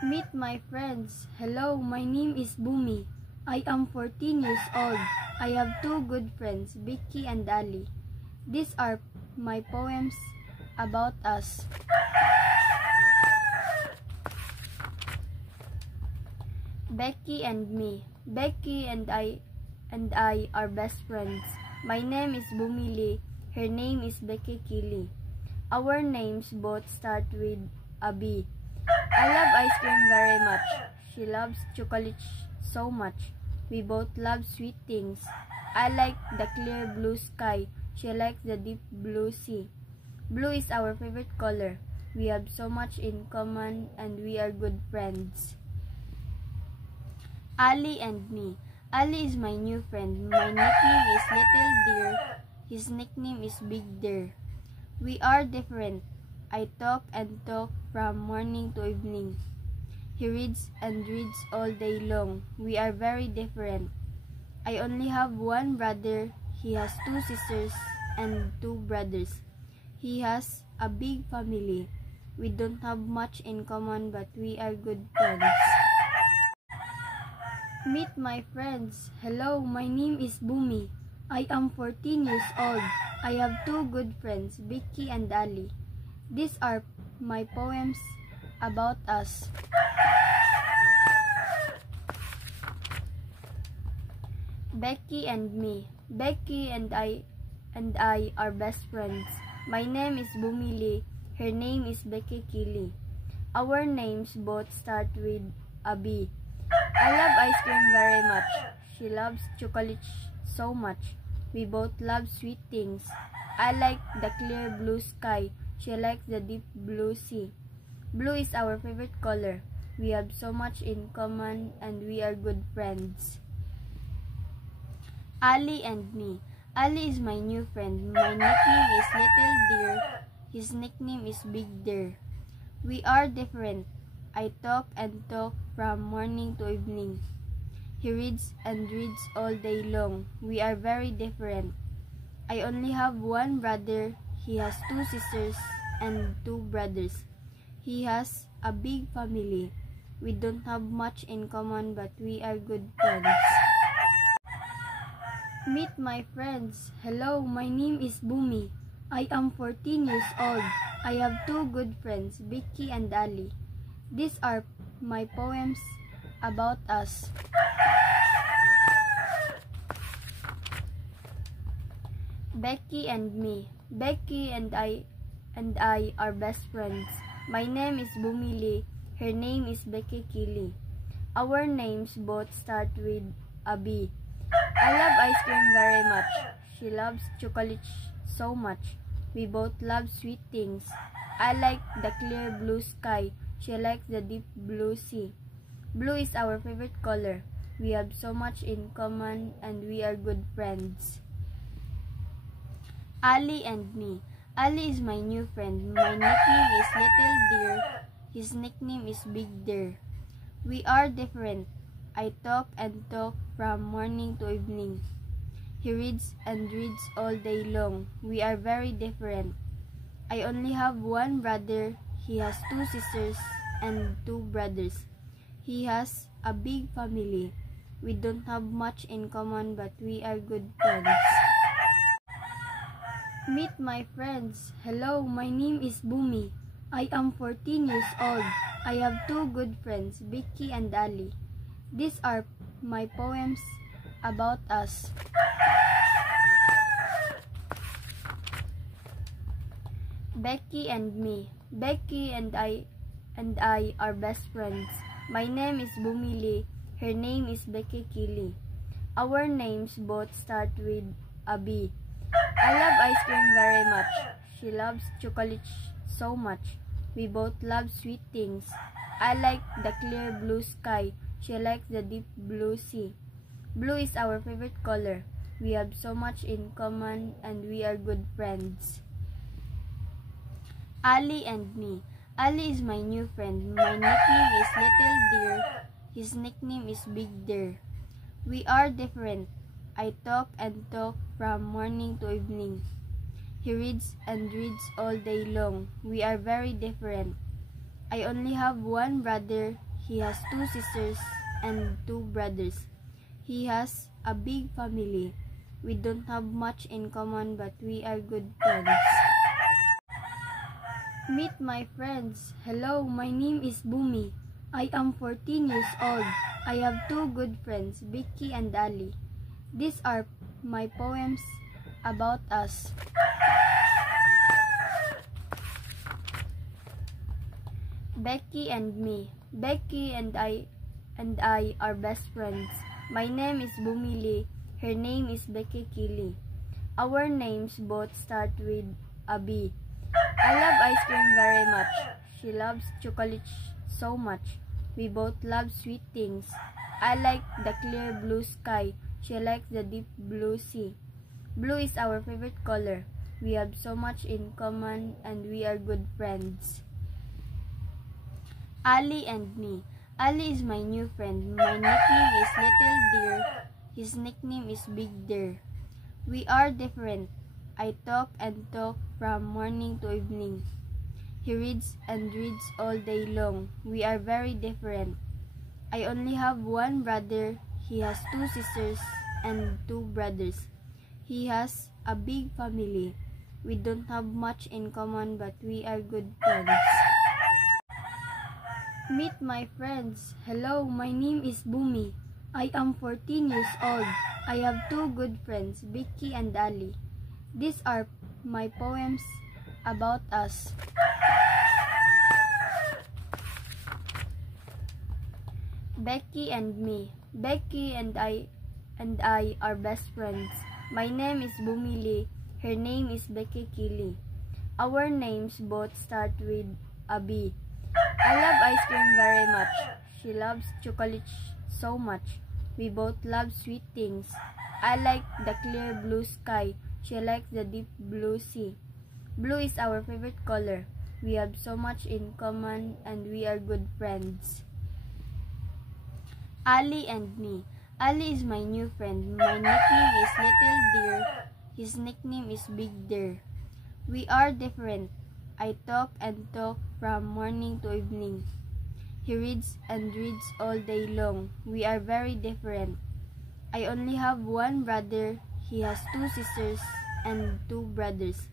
Meet my friends. Hello, my name is Bumi. I am 14 years old. I have two good friends, Vicky and Ali. These are my poems about us. Becky and me. Becky and I are best friends. My name is Bumi Lee. Her name is Becky Kili. Our names both start with a B. I love ice cream very much. She loves chocolate so much. We both love sweet things. I like the clear blue sky. She likes the deep blue sea. Blue is our favorite color. We have so much in common and we are good friends. Ali and me. Ali is my new friend. My nickname is Little Deer. His nickname is Big Deer. We are different. I talk and talk from morning to evening. He reads and reads all day long. We are very different. I only have one brother. He has two sisters and two brothers. He has a big family. We don't have much in common, but we are good friends. Meet my friends. Hello, my name is Bumi. I am 14 years old. I have two good friends, Vicky and Ali. These are my poems about us. Becky and me. Becky and I are best friends. My name is Bumi Lee. Her name is Becky Kili. Our names both start with a B. I love ice cream very much. She loves chocolate so much. We both love sweet things. I like the clear blue sky. She likes the deep blue sea. Blue is our favorite color. We have so much in common and we are good friends. Ali and me. Ali is my new friend. My nickname is Little Deer. His nickname is Big Deer. We are different. I talk and talk from morning to evening. He reads and reads all day long. We are very different. I only have one brother. He has two sisters and two brothers. He has a big family. We don't have much in common, but we are good friends. Meet my friends. Hello, my name is Bumi. I am 14 years old. I have two good friends, Vicky and Ali. These are my poems about us. Becky and me. Becky and I are best friends. My name is Bumi Lee. Her name is Becky Kili. Our names both start with a B. I love ice cream very much. She loves chocolate so much. We both love sweet things. I like the clear blue sky. She likes the deep blue sea. Blue is our favorite color. We have so much in common and we are good friends. Ali and me. Ali is my new friend. My nickname is Little Deer. His nickname is Big Deer. We are different. I talk and talk from morning to evening. He reads and reads all day long. We are very different. I only have one brother. He has two sisters and two brothers. He has a big family. We don't have much in common, but we are good friends. Meet my friends. Hello, my name is Bumi. I am 14 years old. I have two good friends, Vicky and Ali. These are my poems about us. Becky and me. Becky and I are best friends. My name is Bumi Lee. Her name is Becky Kili. Our names both start with a B. I love ice cream very much. She loves chocolate so much. We both love sweet things. I like the clear blue sky. She likes the deep blue sea. Blue is our favorite color. We have so much in common and we are good friends. Ali and me. Ali is my new friend. My nickname is Little Deer. His nickname is Big Deer. We are different. I talk and talk from morning to evening. He reads and reads all day long. We are very different. I only have one brother. He has two sisters and two brothers. He has a big family. We don't have much in common, but we are good friends. Meet my friends. Hello, my name is Bumi. I am 14 years old. I have two good friends, Vicky and Ali. These are my poems about us. Becky and me. Becky and I are best friends. My name is Bumili. Her name is Becky Kili. Our names both start with a B. I love ice cream very much. She loves chocolate so much. We both love sweet things. I like the clear blue sky. She likes the deep blue sea. Blue is our favorite color. We have so much in common and we are good friends. Ali and me. Ali is my new friend. My nickname is Little Deer. His nickname is Big Deer. We are different. I talk and talk from morning to evening. He reads and reads all day long. We are very different. I only have one brother. He has two sisters and two brothers. He has a big family. We don't have much in common, but we are good friends. Meet my friends. Hello, my name is Bumi. I am 14 years old. I have two good friends, Vicky and Ali. These are my poems about us. Becky and me. Becky and I are best friends. My name is Bumili. Her name is Becky Kili. Our names both start with a B. I love ice cream very much. She loves chocolate so much. We both love sweet things. I like the clear blue sky. She likes the deep blue sea. Blue is our favorite color. We have so much in common and we are good friends. Ali and me. Ali is my new friend. My nickname is Little Deer. His nickname is Big Deer. We are different. I talk and talk from morning to evening. He reads and reads all day long. We are very different. I only have one brother. He has two sisters and two brothers.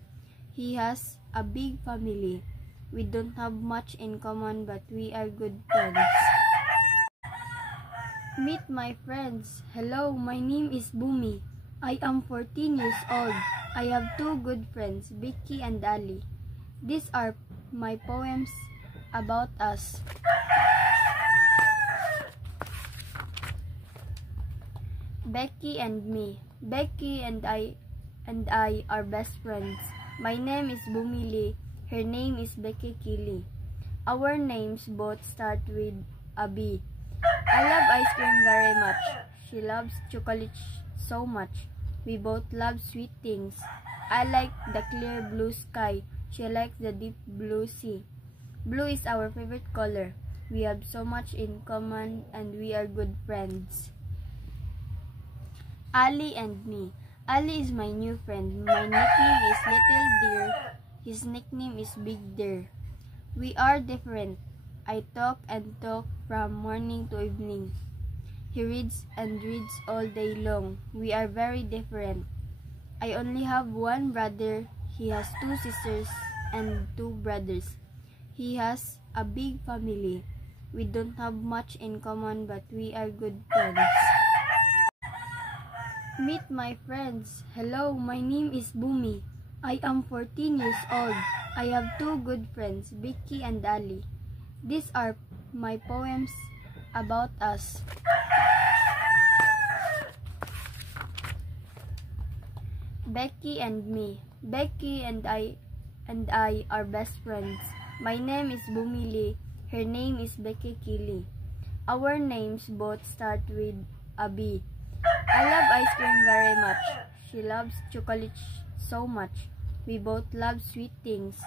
He has a big family. We don't have much in common, but we are good friends. Meet my friends. Hello, my name is Bumi. I am 14 years old. I have two good friends, Vicky and Ali. These are my poems about us. Becky and me. Becky and I are best friends. My name is Bumili. Her name is Becky Kili. Our names both start with a B. I love ice cream very much. She loves chocolate so much. We both love sweet things. I like the clear blue sky. She likes the deep blue sea. Blue is our favorite color. We have so much in common and we are good friends. Ali and me. Ali is my new friend. My nickname is Little Deer. His nickname is Big Deer. We are different. I talk and talk from morning to evening. He reads and reads all day long. We are very different. I only have one brother. He has two sisters and two brothers. He has a big family. We don't have much in common, but we are good friends. Meet my friends. Hello, my name is Bumi. I am 14 years old. I have two good friends, Vicky and Ali. These are my poems about us. Becky and me. Becky and I are best friends. My name is Bumili. Her name is Becky Kili. Our names both start with a B. I love ice cream very much. She loves chocolate so much. We both love sweet things.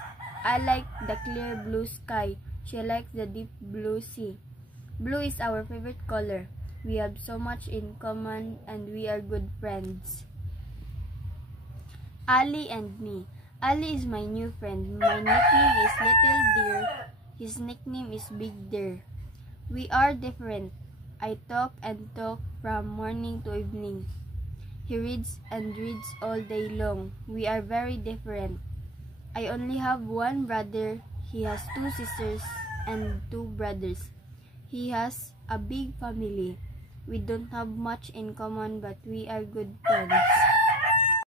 I like the clear blue sky. She likes the deep blue sea. Blue is our favorite color. We have so much in common and we are good friends. Ali and me. Ali is my new friend. My nickname is Little Deer. His nickname is Big Deer. We are different. I talk and talk from morning to evening. He reads and reads all day long. We are very different. I only have one brother. He has two sisters and two brothers. He has a big family. We don't have much in common, but we are good friends.